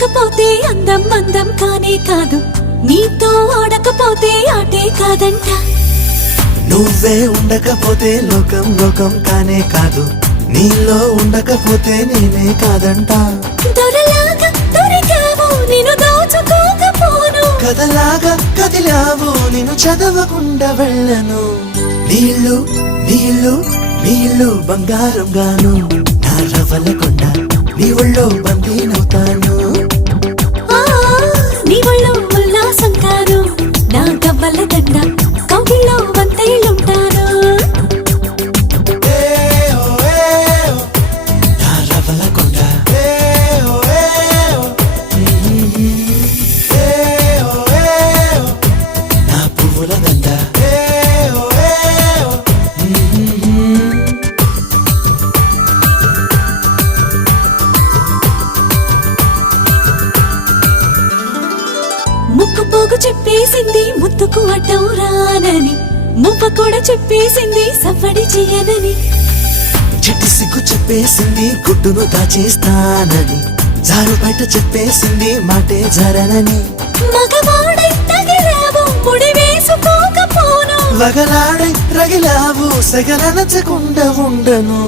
ఉండకపోతే అందం అందం కానే కాదు, నీతో ఆడకపోతే ఆటే కాదంట. నువ్వే ఉండకపోతే లోకం లోకం కానే కాదు, నీలో ఉండకపోతే నేనే కాదంట. దొరలాగా దొరికావు నిన్ను దోచుకోకపోను, కథలాగా కదిలావు నిన్ను చదవకుండా వెళ్ళను. నీళ్ళు నీళ్ళు నీళ్ళు బంగారం గాను, నా రవ్వలకొండ నీ ఒళ్ళో బందీనవుతాను. నీ ఒళ్ళో ఉల్లాసం కాను, నా గవ్వల దండ కౌగిల్లో వందేళ్ళుంటాను. నా రవ్వలకొండ నా పువ్వుల దండ. ముక్కు పోగు చెప్పేసింది ముత్తుకు అడ్డం రానని, ముప్ప కూడా చెప్పేసింది సవ్వడి చేయనని. చిట్టి సిగ్గు చెప్పేసింది గుడ్డును దాచేస్తానని, జారు బయట చెప్పేసింది మాటే జరనని. మగవాడై తగిలావు ముడి వేసుకోకపోను, వగలాడై రగిలావు సెగలనచకుండా ఉండను.